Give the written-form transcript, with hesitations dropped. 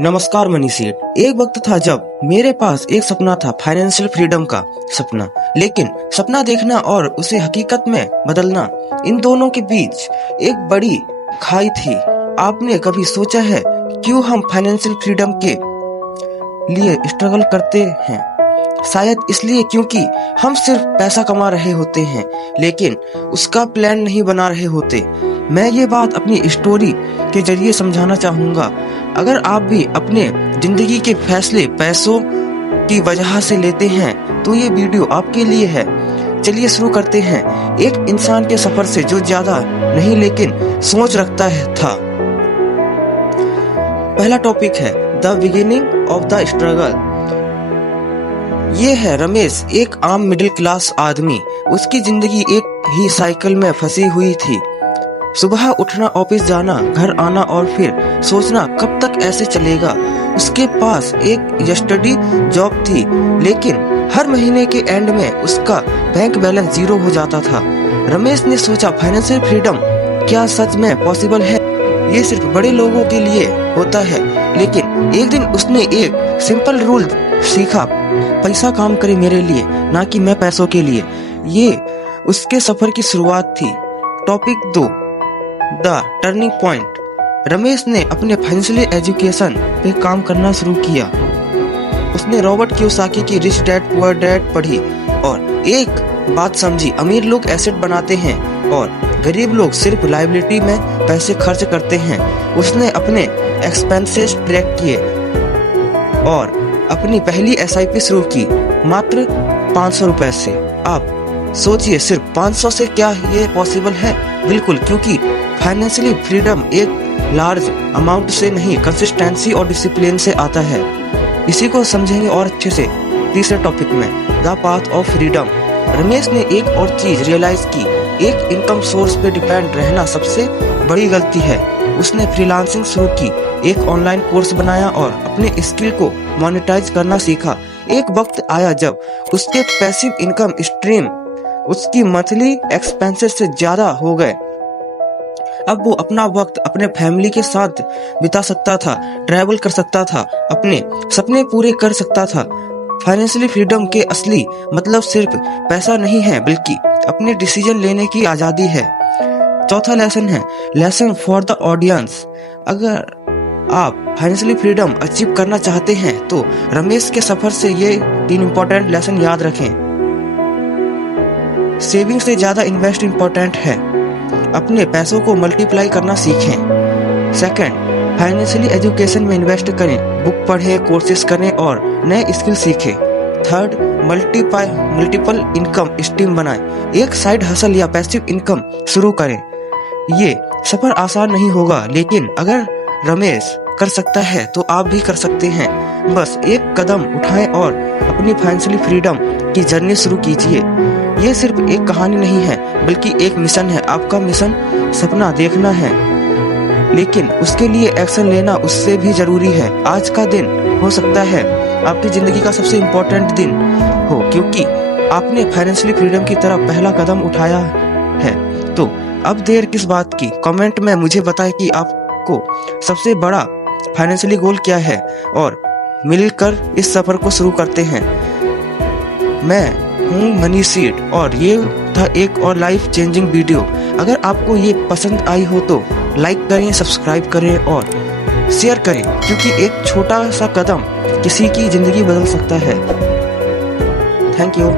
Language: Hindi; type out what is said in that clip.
नमस्कार मनी सेठ। एक वक्त था जब मेरे पास एक सपना था, फाइनेंशियल फ्रीडम का सपना। लेकिन सपना देखना और उसे हकीकत में बदलना, इन दोनों के बीच एक बड़ी खाई थी। आपने कभी सोचा है क्यों हम फाइनेंशियल फ्रीडम के लिए स्ट्रगल करते हैं? शायद इसलिए क्योंकि हम सिर्फ पैसा कमा रहे होते हैं, लेकिन उसका प्लान नहीं बना रहे होते। मैं ये बात अपनी स्टोरी के जरिए समझाना चाहूँगा। अगर आप भी अपने जिंदगी के फैसले पैसों की वजह से लेते हैं तो ये वीडियो आपके लिए है। चलिए शुरू करते हैं एक इंसान के सफर से जो ज्यादा नहीं लेकिन सोच रखता था। पहला टॉपिक है the beginning of the struggle. ये है रमेश, एक आम मिडिल क्लास आदमी। उसकी जिंदगी एक ही साइकिल में फंसी हुई थी। सुबह उठना, ऑफिस जाना, घर आना और फिर सोचना कब तक ऐसे चलेगा। उसके पास एक स्टडी जॉब थी, लेकिन हर महीने के एंड में उसका बैंक बैलेंस 0 हो जाता था। रमेश ने सोचा, फाइनेंशियल फ्रीडम क्या सच में पॉसिबल है? ये सिर्फ बड़े लोगों के लिए होता है। लेकिन एक दिन उसने एक सिंपल रूल सीखा, पैसा काम करे मेरे लिए, ना कि मैं पैसों के लिए। ये उसके सफर की शुरुआत थी। Topic 2, the turning point. Ramesh ने अपने फाइनेंशियल एजुकेशन पे काम करना शुरू किया। उसने रॉबर्ट कियोसाकी की रिच डैड पुअर डैड पढ़ी और एक बात समझी, अमीर लोग एसेट बनाते हैं और गरीब लोग सिर्फ लायबिलिटी में पैसे खर्च करते हैं। उसने अपने एक्सपेंसेस ट्रैक किए और अपनी पहली SIP शुरू की, मात्र 500 रुपए से। आप सोचिए, सिर्फ 500 से क्या ये पॉसिबल है? बिल्कुल, क्योंकि फाइनेंशियली फ्रीडम एक लार्ज अमाउंट से नहीं, कंसिस्टेंसी और डिसिप्लिन से आता है। इसी को समझेंगे और अच्छे से। तीसरे टॉपिक में the path of freedom. Ramesh ने एक और चीज रियलाइज की, एक इनकम सोर्स पे डिपेंड रहना सबसे बड़ी गलती है। उसने फ्रीलांसिंग शुरू की, एक ऑनलाइन कोर्स बनाया और अपने स्किल को मोनेटाइज करना सीखा। एक वक्त आया जब उसके पैसिव इनकम स्ट्रीम उसकी मंथली एक्सपेंसेस से ज्यादा हो गए। अब वो अपना वक्त अपने फैमिली के साथ बिता सकता था, ट्रैवल कर सकता था, अपने सपने पूरे कर सकता था। फाइनेंशियली फ्रीडम के असली मतलब सिर्फ पैसा नहीं है, बल्कि अपने डिसीजन लेने की आजादी है। चौथा लेसन है लेसन फॉर द ऑडियंस। अगर आप फाइनेंशियली फ्रीडम अचीव करना चाहते हैं तो रमेश के सफर से ये 3 इंपॉर्टेंट लेसन याद रखें। सेविंग से ज्यादा इन्वेस्ट इंपॉर्टेंट है। अपने पैसों को मल्टीप्लाई करना सीखें। सेकंड, फाइनेंशियली एजुकेशन में इन्वेस्ट करें, बुक पढ़ें, कोर्सेज करें और नए स्किल सीखें। थर्ड, मल्टीपल इनकम स्ट्रीम बनाएं, एक साइड हसल या पैसिव इनकम शुरू करें। ये सफर आसान नहीं होगा, लेकिन अगर रमेश कर सकता है तो आप भी कर सकते हैं। बस एक कदम उठाएं और अपनी फाइनेंशियली फ्रीडम की जर्नी शुरू कीजिए। ये सिर्फ एक कहानी नहीं है, बल्कि एक मिशन है। आपका मिशन सपना देखना है, लेकिन उसके लिए एक्शन लेना उससे भी जरूरी है। आज का दिन हो सकता है आपकी जिंदगी का सबसे इम्पोर्टेंट दिन हो, क्योंकि आपने फाइनेंशियली फ्रीडम की तरफ पहला कदम उठाया है। तो अब देर किस बात की? कमेंट में मुझे बताएं कि आपको सबसे बड़ा फाइनेंशियली गोल क्या है और मिलकर इस सफर को शुरू करते हैं। मैं हूँ मनी सेठ और ये था एक और लाइफ चेंजिंग वीडियो। अगर आपको ये पसंद आई हो तो लाइक करें, सब्सक्राइब करें और शेयर करें, क्योंकि एक छोटा सा कदम किसी की जिंदगी बदल सकता है। Thank you.